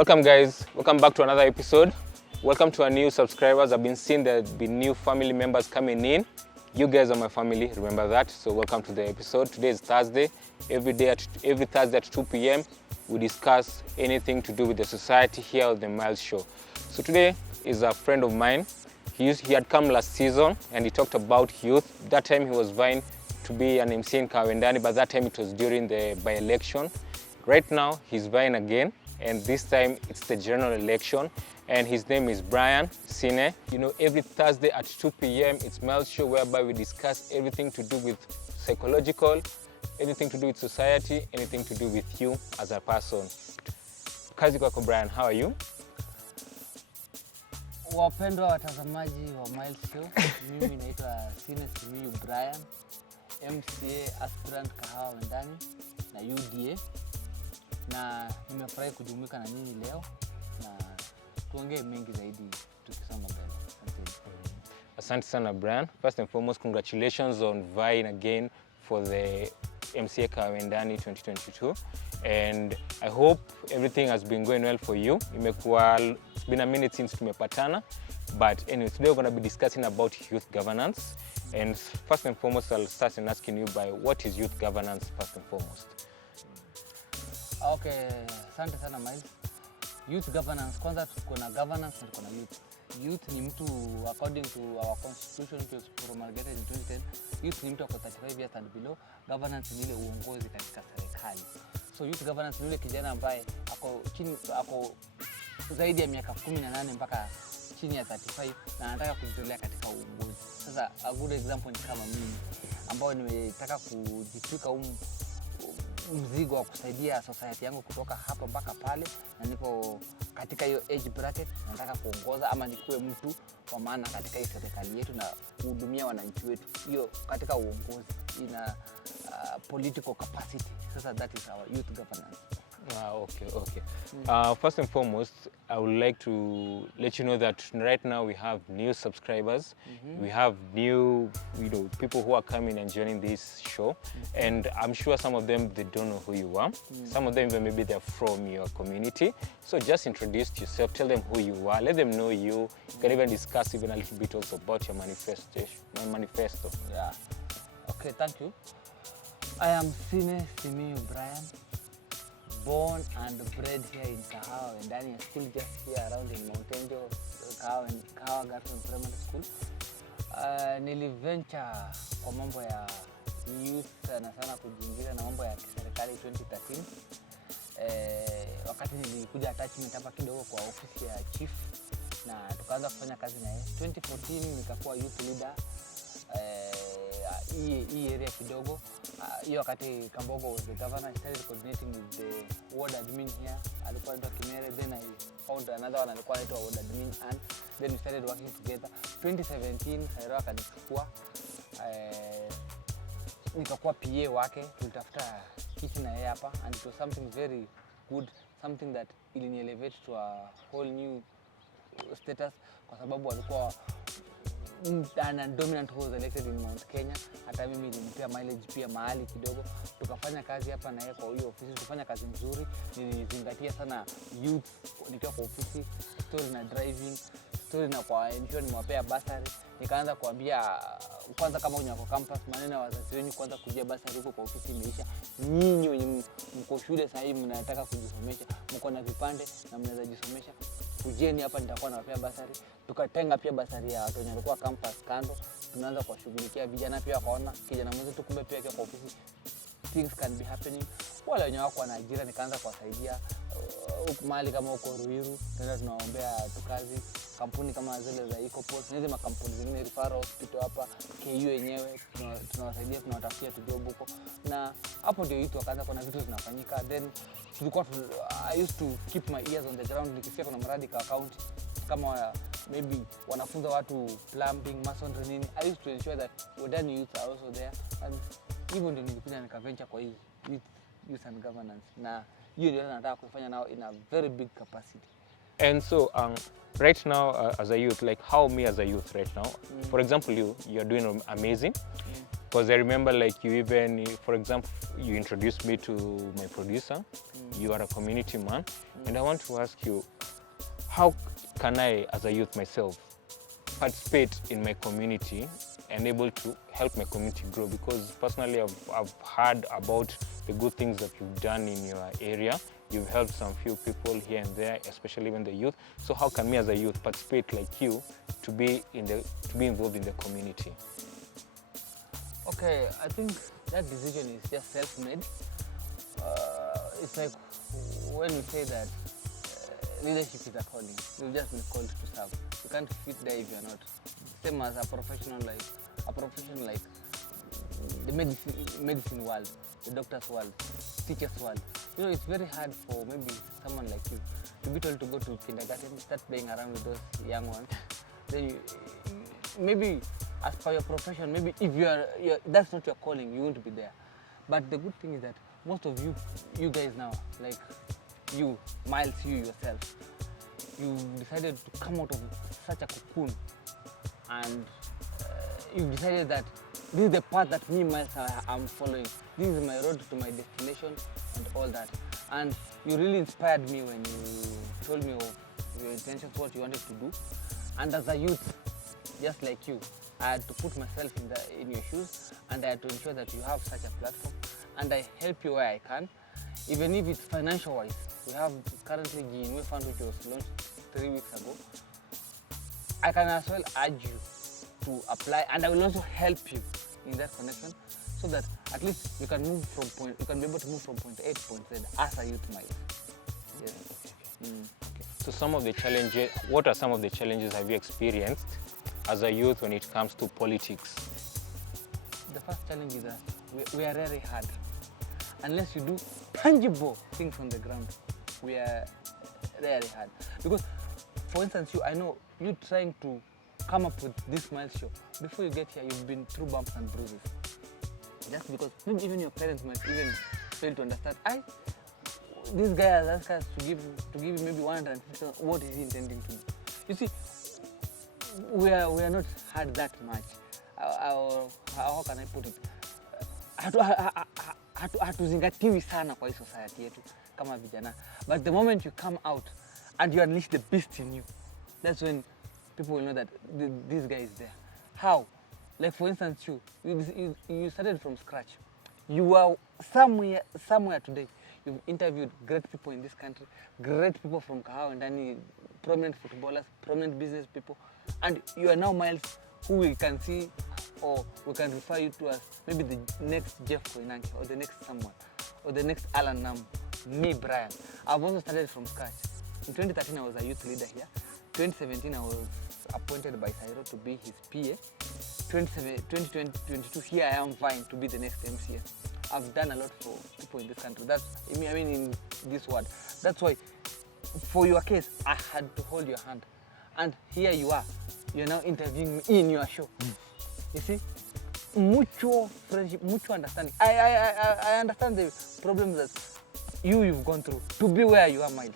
Welcome guys, welcome back to another episode. Welcome to our new subscribers. I've been seeing there have been new family members coming in. You guys are my family, remember that. So welcome to the episode. Today is Thursday. Every Thursday at 2 p.m. we discuss anything to do with the society here on the Myles Show. So today is a friend of mine. He had come last season and he talked about youth. That time he was vying to be an MC in Kawendani, but that time it was during the by-election. Right now he's vying again, and this time it's the general election, and his name is Brian Sinne. You know, every Thursday at 2 p.m. it's Myles Show, whereby we discuss everything to do with psychological, anything to do with society, anything to do with you as a person. Kazi kwako Brian, how are you? Wapendwa watazamaji wa Myles Show, mimi naitwa Sinne Simuyu Brian, MCA aspirant Kawendani na UDA, na nimefurahi kujumuika na nyinyi leo na tuongee mengi zaidi tukisonga mbele. Asante sana Brian. First and foremost, congratulations on vying again for the MCA Kawendani 2022, and I hope everything has been going well for you. It's been a minute since tumepatana, but anyway, today we're going to be discussing about youth governance. And first and foremost, I'll start in asking you by what is youth governance first and foremost? Okay, asante sana Myles. Youth governance, kwanza tuko na governance na tuko na youth. Youth ni mtu, according to our constitution which was promulgated in 2010, youth ni mtu ako 35 years and below. Governance ni ile uongozi katika serikali. So youth governance ni ile kijana ambaye ako zaidi ya miaka 18 mpaka chini ya 35 na anataka kujitolea katika uongozi. Sasa a good example ni kama mimi ambao nimetaka kujitwika mzigo wa kusaidia society yangu kutoka hapa mpaka pale, na niko katika hiyo age bracket, nataka kuongoza ama nikuwe mtu wa maana katika hii serikali yetu na kuhudumia wananchi wetu. Hiyo katika uongozi ina political capacity. Sasa that is our youth governance. Okay. First and foremost, I would like to let you know that right now we have new subscribers. We have new, people who are coming and joining this show, and I'm sure some of them, they don't know who you are. Some of them even maybe they're from your community. So just introduce yourself, tell them who you are, let them know you. You can even discuss even a little bit also about your manifesto. Yeah. Okay, thank you. I am Sinne Simuyu Brian, born and bred here in Kawendani, a school just here around in Mount Angel, Kawa Garden Primary School. Niliventure kwa mambo ya youth na sana kujiingiza na mambo ya kiserikali 2013. Wakati nilikuja attachment hapa kidogo kwa ofisi ya chief na tukaanza kufanya kazi na yeye. 2014 nikakuwa youth leader hii area kidogo. Hiyo wakati Kambogo was the governor, I started coordinating with the ward admin here. Alikuwa anaitwa Kimere, then I found another one alikuwa anaitwa ward admin, and then we started working together. 2017 Sairo akanichukua, nikakuwa PA wake, tulitafuta kiti na yeye hapa, and it was something very good, something that elevate to a whole new status, kwa sababu alikuwa and dominant who was elected in Mount Kenya. Hata mimi nilimpea mileage pia mahali kidogo. Tukafanya kazi hapa na yeye kwa hiyo ofisi, tukafanya kazi nzuri. Nilizingatia sana youth nikiwa kwa ofisi, story na driving, story na kwa ensure nimewapea basari. Nikaanza kuambia kwanza kama unyako campus, maneno ya wazazi wenu kwanza kujia basari huko kwa ofisi imeisha. Nyinyi wenye mko shule sasa hivi mnataka kujisomesha, mko na vipande na mnaweza jisomesha, kujeni hapa nitakuwa nawapea basari. Tukatenga pia basari ya watu wenye walikuwa campus kando, tunaanza kuwashughulikia vijana pia wakaona kijana mmoja kumbe pia kwa ofisi things can be happening. Wale wenye wako na ajira nikaanza kuwasaidia mahali kama huko Ruiru, tena tunaombea tukazi kampuni kama zile za EcoPost, hizo makampuni zingine referral hospital hapa KU yenyewe tunawasaidia, tunawatafutia job huko, na hapo ndio hitu wakaanza kuna vitu zinafanyika. Then I used to keep my ears on the ground. Nikisikia kuna mradi kwa account kama maybe wanafunza watu plumbing, masonry nini, I used to ensure that Wodani youth are also there, and even ndio nilikuja nikaventure kwa hii youth and governance, na hiyo ndio nataka kufanya now in a very big capacity. And so right now as a youth, like how me as a youth right now, for example, you're doing amazing, because I remember like you even, for example, you introduced me to my producer. You are a community man, And I want to ask you, how can I, as a youth myself, participate in my community and able to help my community grow? Because personally, I've heard about the good things that you've done in your area. You've helped some few people here and there, especially when the youth. So how can me as a youth participate like you to be involved in the community? Okay, I think that decision is just self-made. It's like when we say that leadership is a calling. You've just been called to serve. You can't fit there if you're not. Same as a profession like the medicine world, the doctor's world, teacher's world. You know, it's very hard for maybe someone like you to be told to go to kindergarten, start playing around with those young ones. Then maybe as per your profession, maybe if that's not your calling, you won't be there. But the good thing is that most of you guys now, like you, Myles, you yourself, you decided to come out of such a cocoon, and you've decided that this is the path that me, Myles, I'm following. This is my road to my destination and all that. And you really inspired me when you told me of your intentions, what you wanted to do. And as a youth, just like you, I had to put myself in your shoes, and I had to ensure that you have such a platform, and I help you where I can, even if it's financial wise. We have currently Gicheru Fund, which was launched 3 weeks ago. I can as well urge you to apply, and I will also help you in that connection, so that at least you can be able to move from point A to point Z as a youth Myles. Yes. Okay. Okay. So what are some of the challenges have you experienced as a youth when it comes to politics? The first challenge is that we are very hard. Unless you do tangible things on the ground, we are very hard. Because, for instance, I know you trying to come up with this Myles Show. Before you get here, you've been through bumps and bruises. Just because maybe even your parents might even fail to understand. This guy has asked us to give him maybe 150. What is he intending to do? You see, we are not hard that much. How can I put it? Hatuzingatiwi sana kwa hii society yetu kama vijana. But the moment you come out and you unleash the beast in you, that's when people will know that this guy is there. How? Like for instance, you started from scratch. You are somewhere today. You've interviewed great people in this country, great people from Kahao and Dani, prominent footballers, prominent business people, and you are now Myles, who we can see, or we can refer you to as maybe the next Jeff Koinange, or the next someone, or the next Alan Nam, me, Brian. I've also started from scratch. In 2013, I was a youth leader here. 2017, I was appointed by Cairo to be his PA. 2022, here I am vying to be the next MCA. I've done a lot for people in this country. In this world. That's why, for your case, I had to hold your hand. And here you are. You're now interviewing me in your show. You see? Mutual friendship, mutual understanding. I understand the problems that you've gone through to be where you are, Myles.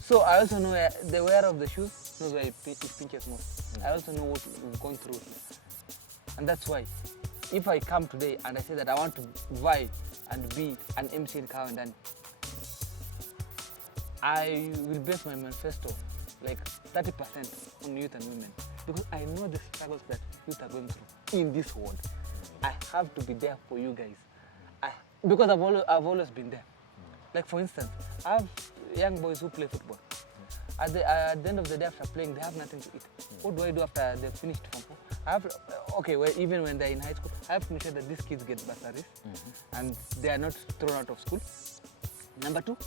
So I also know the wearer of the shoes knows where it pinches most. I also know what we've gone through here. And that's why, if I come today and I say that I want to vie and be an MC in Kahao and Dani, I will base my manifesto like 30% on youth and women, because I know the struggles that youth are going through in this world. I have to be there for you guys, because I've always been there. Like for instance, I have young boys who play football. At the end of the day, after playing, they have nothing to eat. What do I do after they've finished from home? Even when they're in high school, I have to make sure that these kids get bursaries and they are not thrown out of school. Number two,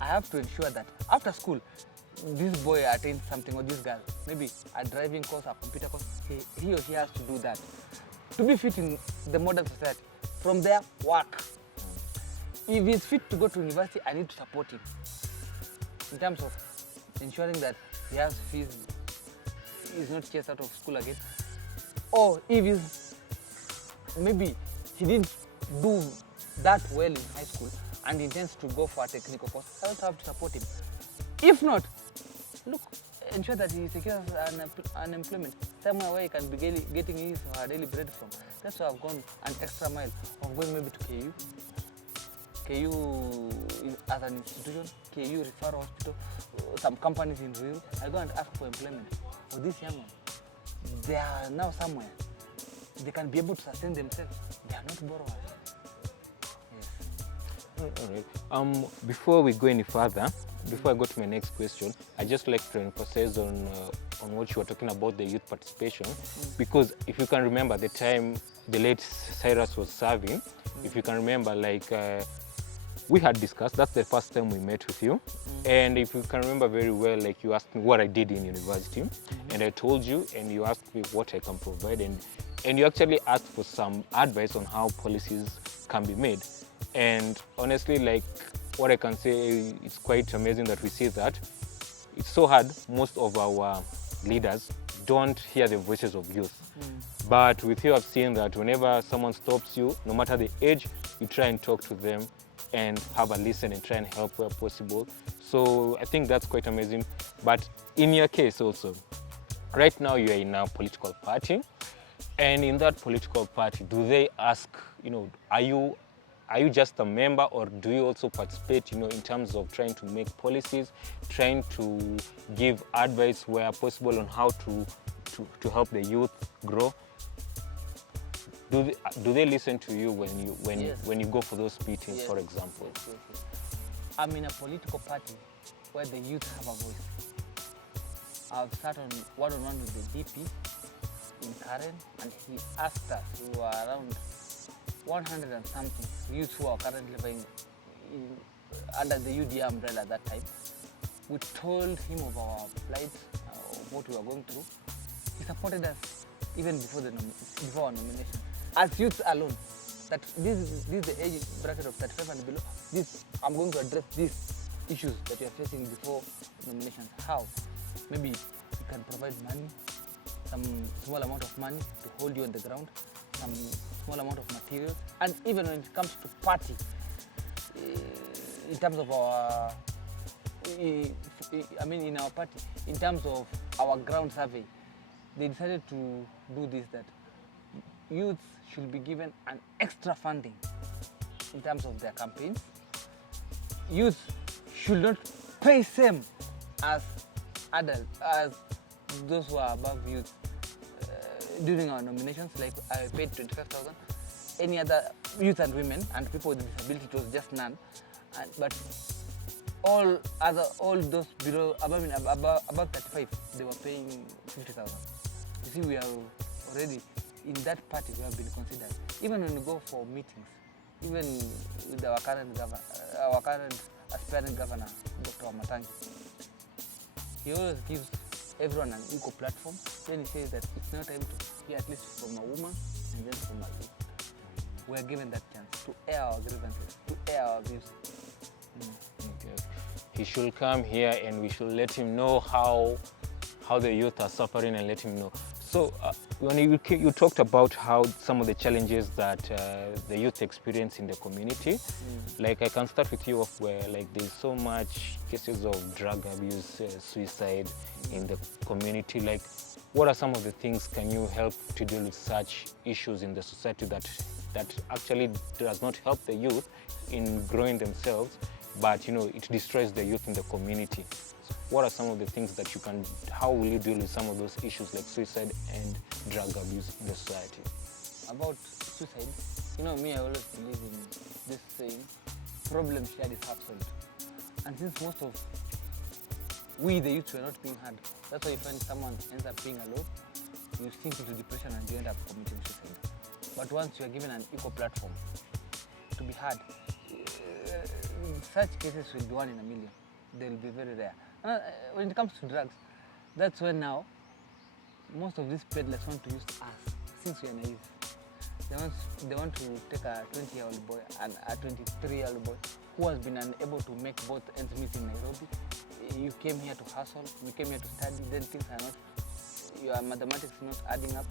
I have to ensure that after school, this boy attains something, or this girl, maybe a driving course, a computer course, he or she has to do that to be fit in the modern society. From there, work. If he's fit to go to university, I need to support him in terms of ensuring that he has fees, he's not chased out of school again. Or if maybe he didn't do that well in high school and intends to go for a technical course, I also have to support him. If not, ensure that he secures an employment somewhere where he can be getting his or her daily bread from. That's why I've gone an extra mile of going maybe to KU, KU as an institution, KU referral hospital, some companies in Ruiru, I go and ask for employment for this young one. They are now somewhere. They can be able to sustain themselves. They are not borrowers. Yes. All right. Before we go any further, before I go to my next question, I just like to emphasize on what you were talking about, the youth participation, because if you can remember the time the late Cyrus was serving, if you can remember, like we had discussed, that's the first time we met with you, and if you can remember very well, like you asked me what I did in university, and I told you, and you asked me what I can provide, and you actually asked for some advice on how policies can be made. And honestly, like what I can say, it's quite amazing that we see that. It's so hard, most of our leaders don't hear the voices of youth. But with you, I've seen that whenever someone stops you, no matter the age, you try and talk to them and have a listen and try and help where possible. So I think that's quite amazing. But in your case also, right now you are in a political party, and in that political party, do they ask, are you just a member, or do you also participate, in terms of trying to make policies, trying to give advice where possible on how to help the youth grow? Do they listen to you when you go for those meetings, for example? Yes. I'm in a political party where the youth have a voice. I've sat on one-on-one with the DP in Karen, and he asked us, we were around 100 and something youth who are currently living under the UDA umbrella at that time. We told him of our plight, of what we were going through. He supported us even before our nomination. As youth alone, that this is the age bracket of 35 and below. I'm going to address these issues that you are facing before nominations. How? Maybe you can provide money, some small amount of money to hold you on the ground, some small amount of materials, and even when it comes to party, in terms of our, in our party, in terms of our ground survey, they decided to do this, that youths should be given an extra funding in terms of their campaigns. Youth should not pay same as adults, as those who are above youth. During our nominations, like I paid 25,000. Any other youth and women and people with disability, it was just none. But all those below, above 35, they were paying 50,000. You see, we are already in that party. We have been considered. Even when we go for meetings, even with our current aspirant governor, Dr. Matangi, he always gives everyone an equal platform. Then he says that it's now time to hear at least from a woman and then from a youth. We are given that chance to air our grievances, to air our views. Okay. He should come here and we should let him know how the youth are suffering and let him know. So when you talked about how some of the challenges that the youth experience in the community, like I can start with you off where like there's so much cases of drug abuse, suicide in the community. Like what are some of the things can you help to deal with such issues in the society that actually does not help the youth in growing themselves, but it destroys the youth in the community? What are some of the things that how will you deal with some of those issues like suicide and drug abuse in the society? About suicide, me, I always believe in this saying, problem shared is half solved. And since most of we, the youth, were not being heard, that's why you find someone ends up being alone, you sink into depression and you end up committing suicide. But once you are given an equal platform to be heard, such cases will be 1 in a million. They will be very rare. When it comes to drugs, that's when now most of these peddlers want to use us, since we are naive. They want to take a 20-year-old boy and a 23-year-old boy who has been unable to make both ends meet in Nairobi. You came here to hustle, you came here to study, then things are not, your mathematics is not adding up.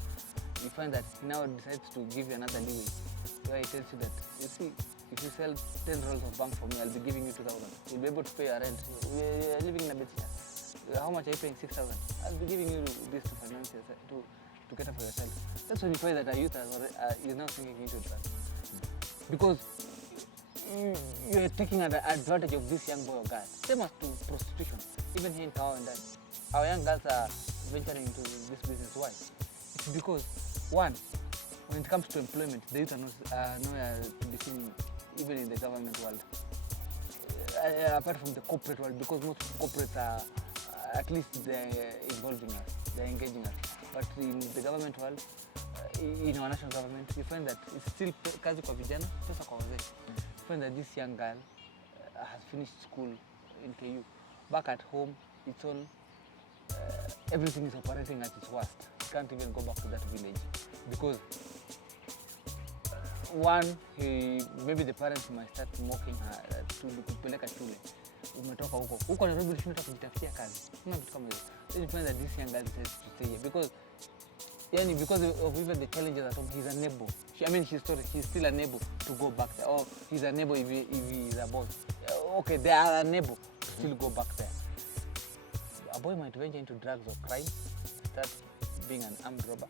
You find that he now decides to give you another leeway, where he tells you that, you see, if you sell 10 rolls of bank for me, I'll be giving you 2,000. You'll be able to pay your rent. You're living in a bed here. How much are you paying? 6,000. I'll be giving you this to finance yourself, to cater for yourself. That's when you find that our youth is now sinking into drugs. Because you're taking advantage of this young boy or girl. Same as to prostitution. Even here in Tao and that, our young girls are venturing into this business. Why? It's because, one, when it comes to employment, the youth are nowhere to be seen, even in the government world. Apart from the corporate world, because most corporates are, at least they're involving us, they're engaging us. But in the government world, in our national government, you find that it's still kazi kwa vijana, pesa kwa wazee. You find that this young girl has finished school in KU. Back at home, it's all, everything is operating at its worst. You can't even go back to that village. Because one, maybe the parents might start mocking her kupeleka shule. Umetoka huko. Huko Nairobi unashinda kujitafutia kazi. Kuna vitu kama hivyo. Then you find that this young girl decides to stay here because of even the challenges at home, he's unable. She's still unable to go back there. Or he's unable if he is a boss. Okay, they are unable to still go back there. A boy might venture into drugs or crime, start being an armed robber.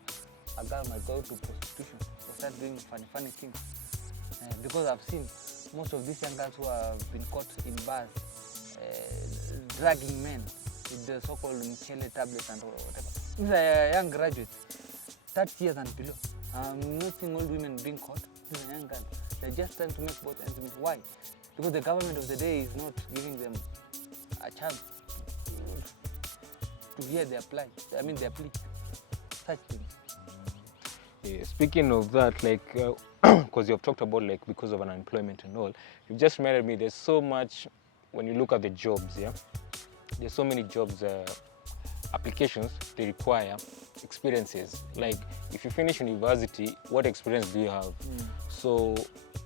A girl might go to prostitution or start doing funny things. Because I've seen most of these young girls who have been caught in bars dragging men with the so-called Michele tablets and whatever. These are young graduates, 30 years and below. I'm not seeing old women being caught. These are young girls. They're just trying to make both ends meet. Why? Because the government of the day is not giving them a chance to hear their plea. Such things. Yeah, speaking of that, like, because you've talked about like because of unemployment and all, you've just reminded me there's so much when you look at the jobs, yeah? There's so many jobs, applications, they require experiences. Like, if you finish university, what experience do you have? So,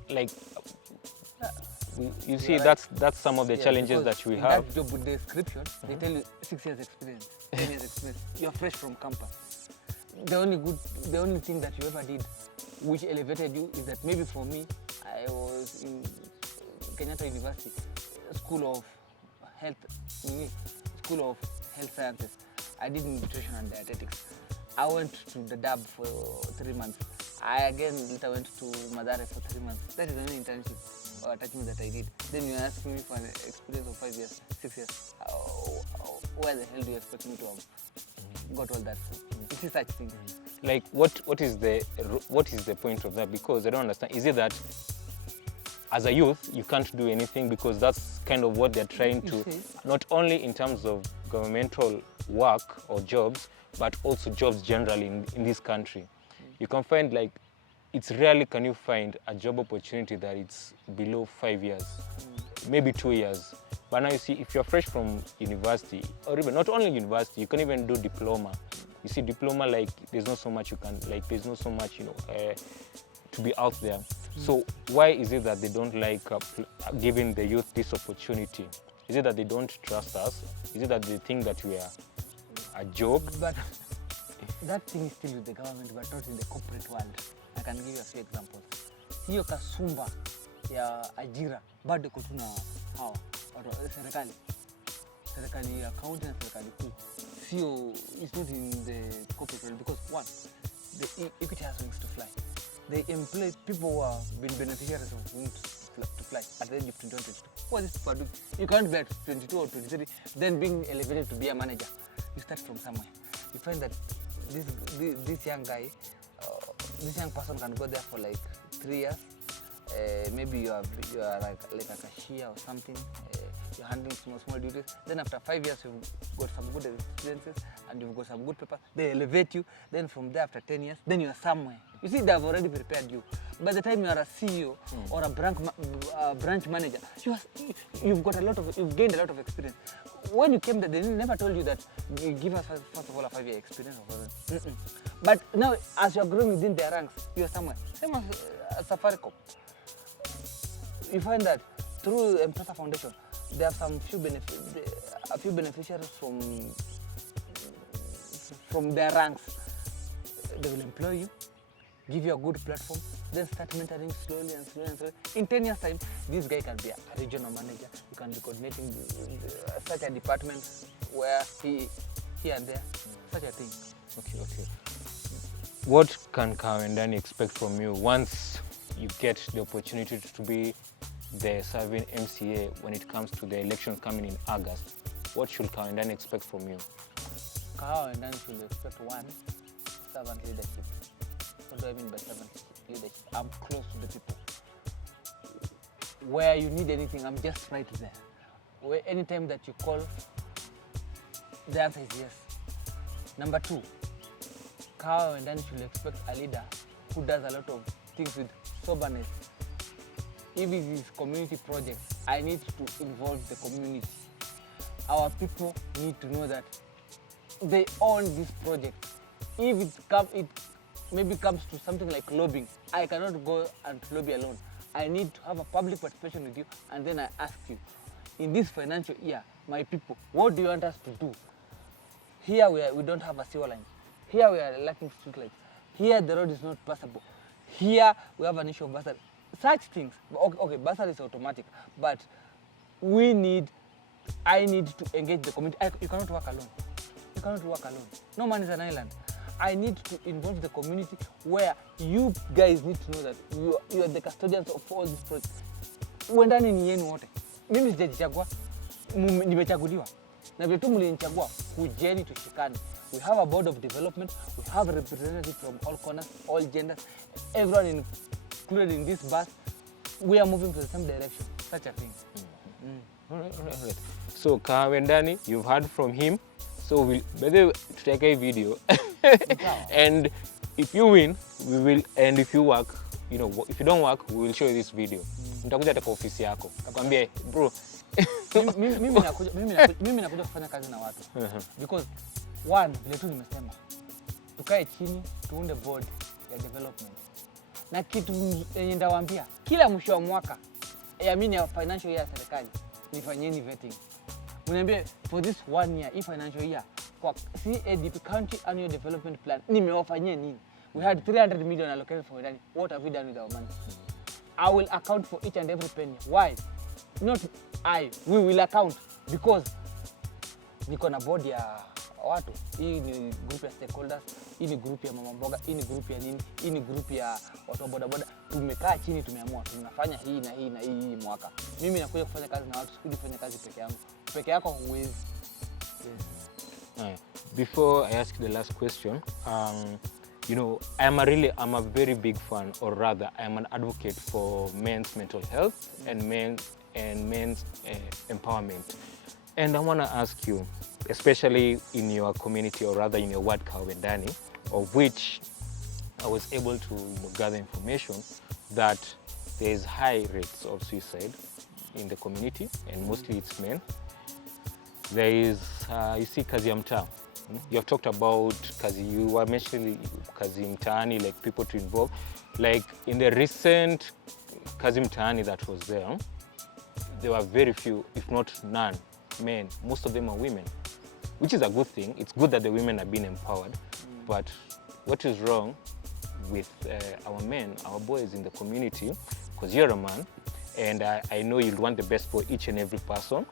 like, you see, right. That's some of the challenges that we have. That job with the description, they tell you 6 years experience, 10 years experience. You're fresh from campus. The only thing that you ever did which elevated you is that maybe for me, I was in Kenyatta University, School of Health Sciences. I did nutrition and dietetics. I went to the DAB for 3 months. I again later went to Madare for 3 months. That is the only internship or attachment that I did. Then you ask me for an experience of 5 years, 6 years. Where the hell do you expect me to have got all that from? It is such thing. Like, what is the point of that? Because I don't understand. Is it that as a youth you can't do anything because that's kind of what they're trying to, not only in terms of governmental work or jobs, but also jobs generally in this country. You can find, like, it's rarely can you find a job opportunity that it's below 5 years, maybe 2 years. But now you see, if you're fresh from university, or even not only university, you can even do diploma. You see, diploma, like, there's not so much you can, like, there's not so much, to be out there. So why is it that they don't like giving the youth this opportunity? Is it that they don't trust us? Is it that they think that we are a joke? But that thing is still with the government, but not in the corporate world. I can give you a few examples. Hiyo kasumba ya ajira bado kutuna hawa serikali ya county na serikali kuu. It's not in the corporate world because one, the equity has wings to fly. They employ people who have been beneficiaries of wings to fly at the age of 21, 22. What is this for? You can't be at 22 or 23, then being elevated to be a manager. You start from somewhere. You find that this young guy, this young person can go there for like 3 years. Maybe you are like a cashier or something. You're handling small duties. Then after 5 years, you've got some good experiences and you've got some good paper. They elevate you. Then from there, after 10 years, then you're somewhere. You see, they've already prepared you. By the time you are a CEO or a branch manager, you've gained a lot of experience. When you came there, they never told you that you give us first of all a 5-year experience. But now, as you're growing within their ranks, you're somewhere. Same as Safaricom. You find that through M-Pesa Foundation, there are a few beneficiaries from their ranks. They will employ you, give you a good platform, then start mentoring slowly and slowly. In 10 years' time, this guy can be a regional manager. You can be coordinating such a department where here and there, such a thing. Okay. What can Kawendani expect from you once you get the opportunity to be the serving MCA when it comes to the election coming in August, what should Kawendani expect from you? Kawendani should expect one, servant leadership. What do I mean by servant leadership? I'm close to the people. Where you need anything, I'm just right there. Where anytime that you call, the answer is yes. Number two, Kawendani should expect a leader who does a lot of things with soberness. If it is community projects, I need to involve the community. Our people need to know that they own this project. If it maybe comes to something like lobbying, I cannot go and lobby alone. I need to have a public participation with you, and then I ask you, in this financial year, my people, what do you want us to do? Here we don't have a sewer line. Here we are lacking street lights. Here the road is not passable. Here we have an issue of bursary. Such things. Okay, bursary is automatic, but I need to engage the community. You cannot work alone. You cannot work alone. No man is an island. I need to involve the community where you guys need to know that you are the custodians of all these projects. Uendani ni yenu wote. Mimi sijajichagua, nimechaguliwa. Na vile tu mlinichagua, kujeni tushikane. We have a board of development. We have a representative from all corners, all genders, everyone included in this bus. We are moving to the same direction. Such a thing. All right. So Kawendani, you've heard from him. So we'll better take a video. And if you win, we will. And if you work, if you don't work, we will show you this video. Nitakuja hata kwa ofisi yako. Nakwambia, bro. Mimi nakuja kufanya kazi na watu. Because one, vile tu nimesema, tukae chini tuunde board ya development. Na kitu yenye ndawaambia, kila mwisho wa mwaka ya financial year serikali, nifanyeni vetting. Uniambie for this 1 year, hii financial year, kwa CADP County Annual Development Plan, nimewafanyia nini? We had 300 million allocated for Kawendani. What have we done with our money? I will account for each and every penny. Why? Not I. We will account because niko na board ya watu. Hii ni group ya stakeholders, hii ni group ya mama mboga, hii ni group ya nini, hii ni group ya watu wa bodaboda. Tumekaa chini tumeamua tunafanya hii na hii na hii mwaka. Mimi nakuja kufanya kazi na watu, sikuji kufanya kazi peke yangu. Peke yako huwezi. Yes. Before I ask the last question, I'm a very big fan, or rather, I'm an advocate for men's mental health and men's empowerment. And I want to ask you, especially in your community, or rather in your ward Kawendani, of which I was able to gather information that there is high rates of suicide in the community, and mostly it's men. There is, you see, kazi ya mtaa. You have talked about kazi, you were mentioning kazi mtaani, like people to involve. Like in the recent kazi mtaani that was there were very few, if not none, men. Most of them are women, which is a good thing. It's good that the women are being empowered. But what is wrong with our men, our boys in the community? Because you're a man, and I know you'll want the best for each and every person.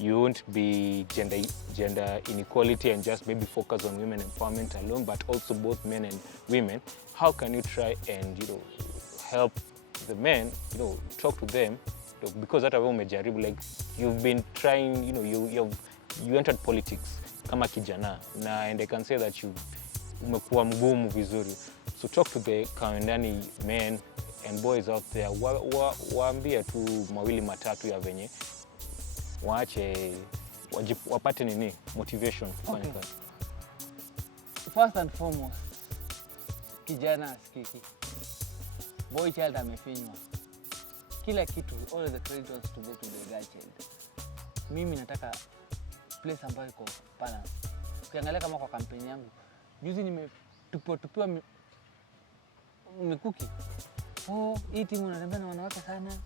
You won't be gender inequality and just maybe focus on women empowerment alone, but also both men and women. How can you try and help the men, talk to them, because that umejaribu, like you've been trying, you entered politics kama kijana na, and I can say that you umekuwa mgumu vizuri. So talk to the Kawendani men and boys out there, waambie tu mawili matatu ya venye waache wapate nini motivation kufanya kazi. First and foremost, kijana asikiki. Boy child amefinywa. Kila kitu, all the creditors to go to the girl child. Mimi nataka place ambayo iko balance. Ukiangalia kama kwa kampeni yangu, juzi nimetupiwa mikuki. Hii timu inatembea na wanawake sana,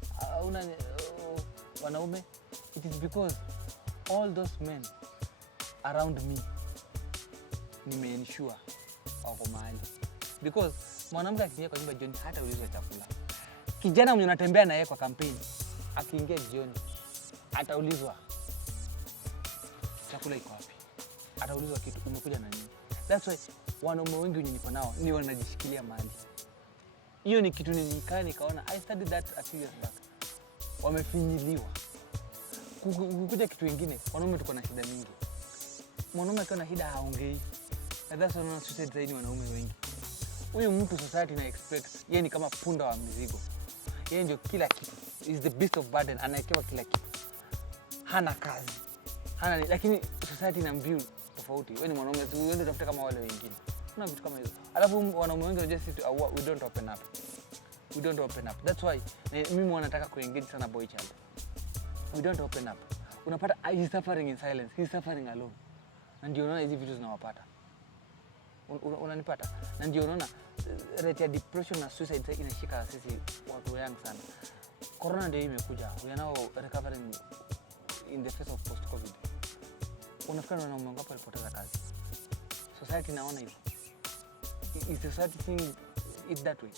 wanaume. It is because all those men around me nime-ensure wako mahali. Because mwanamke akiingia kwa nyumba jioni hata ulizwa chakula. Kijana mwenye anatembea na yeye kwa kampeni akiingia jioni ataulizwa chakula iko wapi. Ataulizwa kitu umekuja na nini. That's why wanaume wengi wenye niko nao ni wanajishikilia mahali. Hiyo ni kitu nikaona I studied that a few years back. wamefinyiliwa. Kukuja kitu kingine, wanaume tuko na shida mingi. Mwanaume akiwa na shida haongei. And that's why suicide zaidi wanaume wengi. Huyu mtu society na expect yeye ni kama punda wa mizigo. Yeye ndio kila kitu. Is the beast of burden, anaekewa kila kitu. Hana kazi. Lakini society ina view tofauti. Wewe ni mwanaume, uende tafuta kama wale wengine. Kuna vitu kama hizo. Alafu wanaume wengi wanajua sisi we don't open up. We don't open up. That's why mimi wanataka kuengage sana boy child. We don't open up. Unapata he's suffering in silence. He's suffering alone. Na ndio unaona hizi vitu zinawapata. Unanipata? Na ndio unaona rate ya depression na suicide inashika sisi watu young sana. Corona ndio imekuja. We are now recovering in the face of post covid. Unafikiri wanaume wangapi walipoteza kazi? Society naona hivyo. Is society seeing it that way?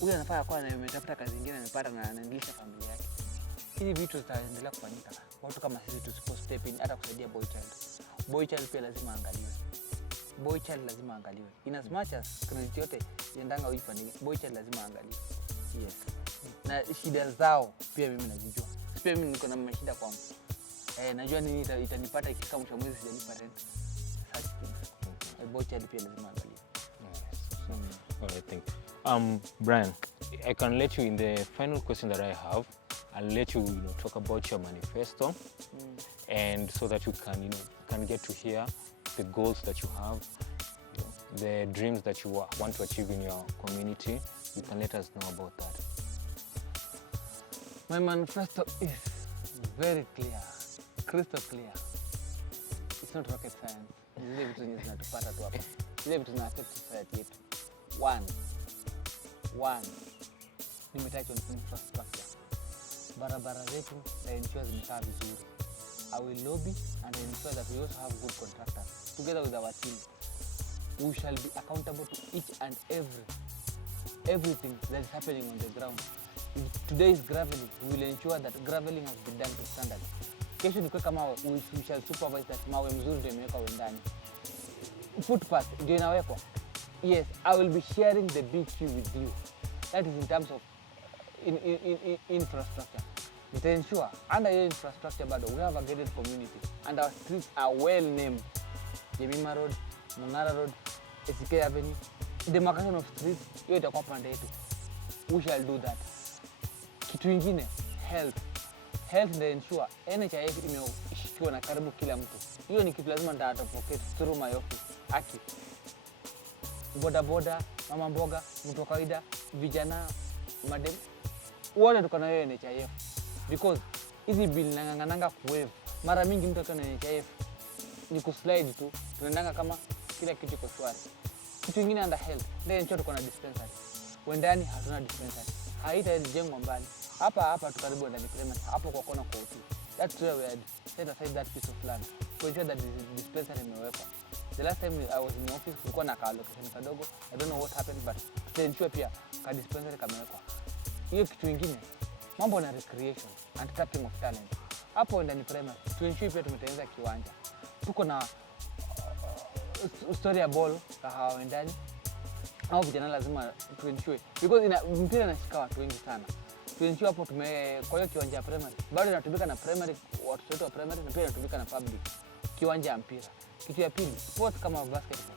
Huyu anafaa kwa na ametafuta kazi nyingine amepata na anaendelesha familia yake. Hizi vitu zitaendelea kufanyika. Watu kama sisi tusipo step in hata kusaidia boy child. Boy child pia lazima angaliwe. Boy child lazima angaliwe. In as much as credit yote yendanga uifanye, boy child lazima angaliwe. Yes. Na shida zao pia mimi najijua. Pia mimi niko na mashida kwangu. Najua nini itanipata ikifika mwisho wa mwezi sijalipa rent. Such things. Boy child pia lazima angaliwe. Well, I think Brian, I can let you in the final question that I have. I'll let you, talk about your manifesto, and so that you can, can get to hear the goals that you have, the dreams that you want to achieve in your community. You can let us know about that. My manifesto is very clear, crystal clear. It's not rocket science. Zile vitu zenye zinatupata tu hapa. Zile vitu zina affect society yetu. One. Nimetaka infrastructure. Barabara zetu na ensure zimekaa vizuri. I will lobby and ensure that we also have good contractors. Together with our team, we shall be accountable to each and everything that is happening on the ground. If today is graveling, we will ensure that graveling has been done to standard. Kesho ni kama we shall supervise that mawe mzuri ndio imewekwa ndani. Footpath ndio inawekwa. Yes, I will be sharing the BQ with you. That is in terms of infrastructure. It ensure under your infrastructure bado we have a gated community and our streets are well named. Jemima Road, Mungara Road, SK Avenue. The demarcation of streets hiyo itakuwa pande yetu. We shall do that. Kitu kingine, health ndio ensure NHIF imeshikiwa na karibu kila mtu. Hiyo ni kitu lazima ndio advocate through my office. Aki boda, mama mboga, mtu kawaida, vijana, madem, wote tuko na hiyo NHIF. Because hizi bill nangananga kuwave. Mara mingi mtu akiwa na NHIF ni kuslide tu, tunaendanga kama kila kitu kiko shwari. Kitu kingine under health, ndio ncho tuko na dispensary. Wendani hatuna dispensary. Haitajengwa mbali. Hapa tukaribu ndani primary, hapo kwa kona kwa utu. That's where we had set aside that piece of land to ensure that the dispensary imewekwa. The last time I was in the office, kulikuwa na allocation kadogo. I don't know what happened, but to ensure pia ka dispensary kamewekwa. Hiyo kitu kingine, mambo na recreation and tapping of talent. Hapo ndani primary, to ensure pia tumetengeneza kiwanja. Tuko na story ya ball kahawa ndani. Au vijana lazima to ensure because mpira inashika watu wengi sana. To ensure hapo kwa hiyo kiwanja ya primary bado inatumika na primary, watu wote wa primary, na pia inatumika na public kiwanja ya mpira. Kitu ya pili, sport kama basketball.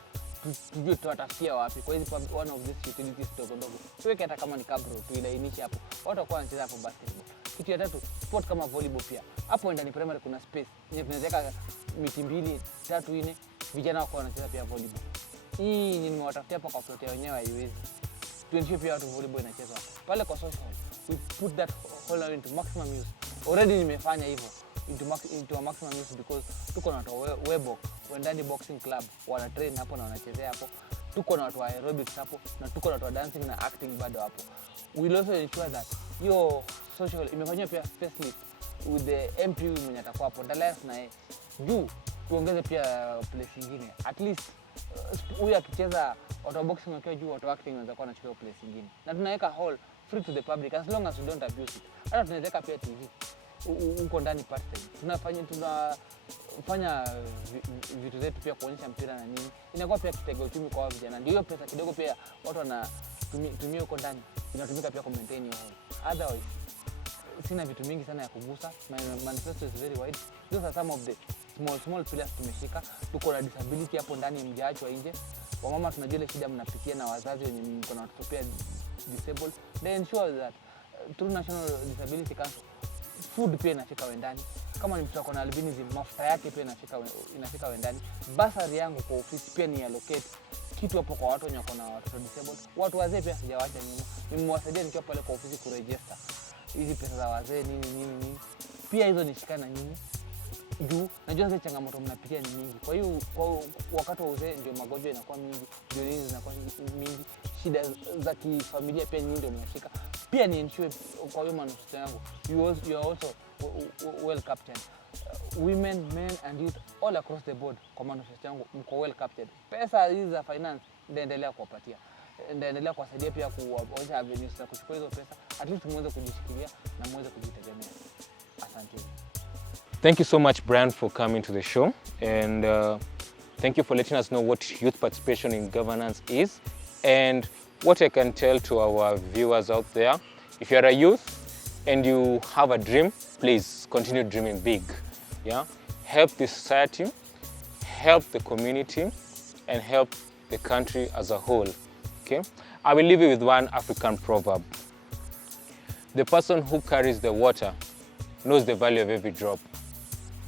Tujue tutatafutia wapi kwa hizi one of these utilities ndogo. Tuweke hata kama ni kabro tuilainishe hapo. Watu wako wanacheza hapo basketball. Kitu ya tatu, sport kama volleyball pia. Hapo ndani primary kuna space. Tunaweza miti 2, 3, 4 vijana wako wanacheza pia volleyball. Hii nimewatafutia hapa kwa plot wenyewe haiwezi. Tuensure pia watu volleyball inachezwa. Pale kwa social, we put that whole into maximum use. Already nimefanya hivyo into a maximum use because tuko na watu webo wendani boxing club wana train hapo na wanachezea hapo. Tuko na watu wa aerobics hapo na tuko na watu wa dancing na acting bado hapo. We will also ensure that your social imefanywa pia facelift with the MP mwenye atakuwa hapo Dallas na juu tuongeze pia place nyingine. At least huyu akicheza auto boxing wakiwa juu, auto acting wanaweza kuwa anachukua place nyingine. Na tunaweka hall free to the public as long as we don't abuse it. Hata tunaweka pia TV uko ndani part time. Tunafanya vitu zetu pia kuonyesha mpira na nini. Inakuwa pia kitega uchumi kwa vijana. Ndio hiyo pesa kidogo pia watu wanatumia huko ndani. Inatumika pia ku maintain hiyo hall. Otherwise sina vitu mingi sana ya kugusa. My manifesto is very wide. Those are some of the small pillars tumeshika. Tuko na disability hapo ndani, mjaachwa nje. Wamama tunajua ile shida mnapitia na wazazi wenye mko na watoto pia disabled. They ensure that through National Disability Council food pia inafika wendani. Kama ni mtu ako na albinism, mafuta yake pia inafika wendani. Basari yangu kwa ofisi pia ni allocate kitu hapo kwa watu wenye wako na watoto disabled. Watu wazee pia sijawaacha nyuma. Nimewasaidia nikiwa pale kwa ofisi kuregister hizi pesa za wazee nini. Pia hizo nishikana nyinyi. Juu najua zile changamoto mnapitia ni mingi. Kwa hiyo wakati wa uzee ndio magonjwa inakuwa mingi, ndio nini zinakuwa mingi. Shida za kifamilia pia nyinyi ndio mnashika. Pia ni ensure kwa hiyo manifesto yangu you are also well captured. Women, men and youth all across the board kwa manifesto yangu mko well captured. Pesa hizi za finance ndaendelea kuwapatia. Ndaendelea kuwasaidia pia kuwaonyesha avenues za kuchukua hizo pesa at least muweze kujishikilia na muweze kujitegemea. Asante. Thank you so much, Brian, for coming to the show, and thank you for letting us know what youth participation in governance is. And what I can tell to our viewers out there, if you're a youth and you have a dream, please continue dreaming big. Yeah, help the society, help the community, and help the country as a whole. Okay, I will leave you with one African proverb: the person who carries the water knows the value of every drop.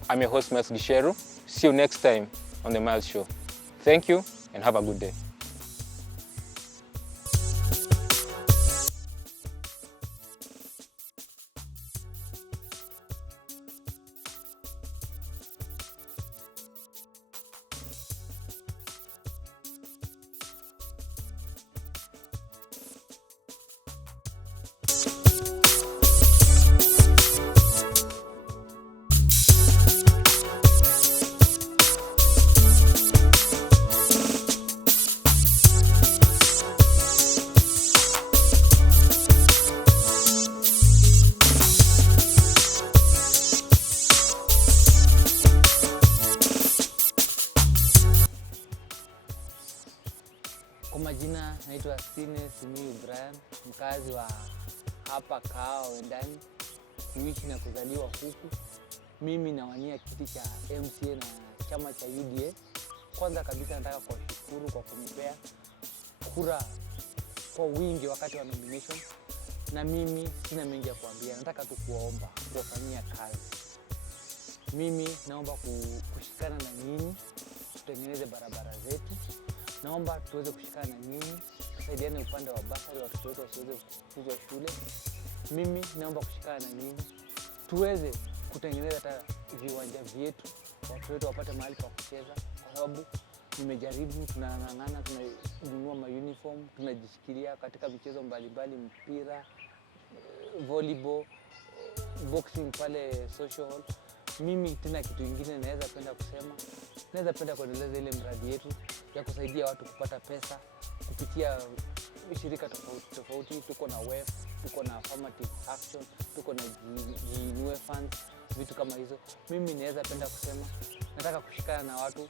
I'm your host, Myles Gicheru. See you next time on the Myles Show. Thank you and have a good day. Kwa majina naitwa Sinne Simuyu Brian, mkazi wa hapa Kahawa Wendani, kuishi na kuzaliwa huku. Mimi nawania kiti cha MCA na chama cha UDA. Kwanza kabisa nataka kuwashukuru kwa kunipea kura kwa wingi wakati wa nomination. Na mimi sina mengi ya kuambia, nataka tu kuwaomba kuwafanyia kazi. Mimi naomba kushikana na nyinyi, tutengeneze barabara zetu. Naomba tuweze kushikana na nyinyi, tusaidiane upande wa basari, watoto wetu wasiweze kufukuzwa shule. Mimi naomba kushikana na nyinyi, tuweze kutengeneza hata viwanja vyetu, watoto wetu wapate mahali pa kucheza, kwa sababu nimejaribu, tunang'ang'ana, tunanunua mauniform, tunajishikilia katika michezo mbalimbali, mpira, volleyball, boxing pale social hall. Mimi tena kitu kingine naweza penda kuendeleza ile mradi yetu ya kusaidia watu kupata pesa kupitia shirika tofauti. Tuko na WEF, tuko na affirmative action, tuko na Gicheru funds, vitu kama hizo. Mimi naweza penda nataka kushikana na watu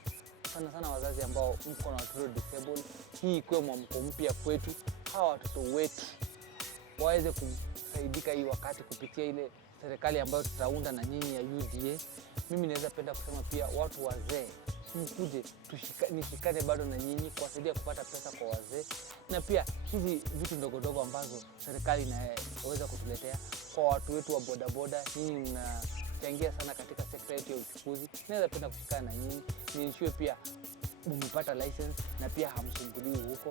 sana wazazi ambao mko na watoto disabled. Hii ikuwe mwamko mpya kwetu, hawa watoto wetu waweze kusaidika hii wakati kupitia ile serikali ambayo tutaunda na nyinyi ya UDA. Mimi naweza penda pia watu wazee mkuje nishikane bado na nyinyi kuwasaidia kupata pesa kwa wazee, na pia hizi vitu ndogo ambazo serikali inaweza kutuletea kwa watu wetu wa bodaboda. Nyinyi mnachangia sana katika sekta yetu ya uchukuzi. Naweza penda kushikana na nyinyi, niensure pia mmepata license na pia hamsumbuliwi huko.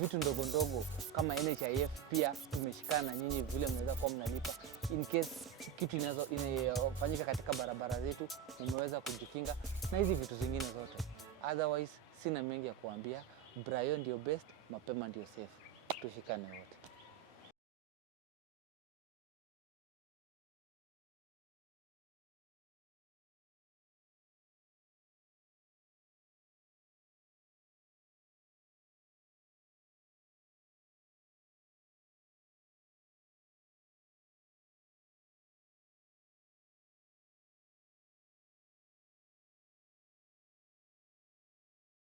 Vitu ndogo kama NHIF pia tumeshikana na nyinyi, vile mnaweza kuwa mnalipa in case kitu inafanyika katika barabara zetu, mmeweza kujikinga na hizi vitu zingine zote. Otherwise sina mengi ya kuambia. Brian ndio best, mapema ndio safe. Tushikane wote.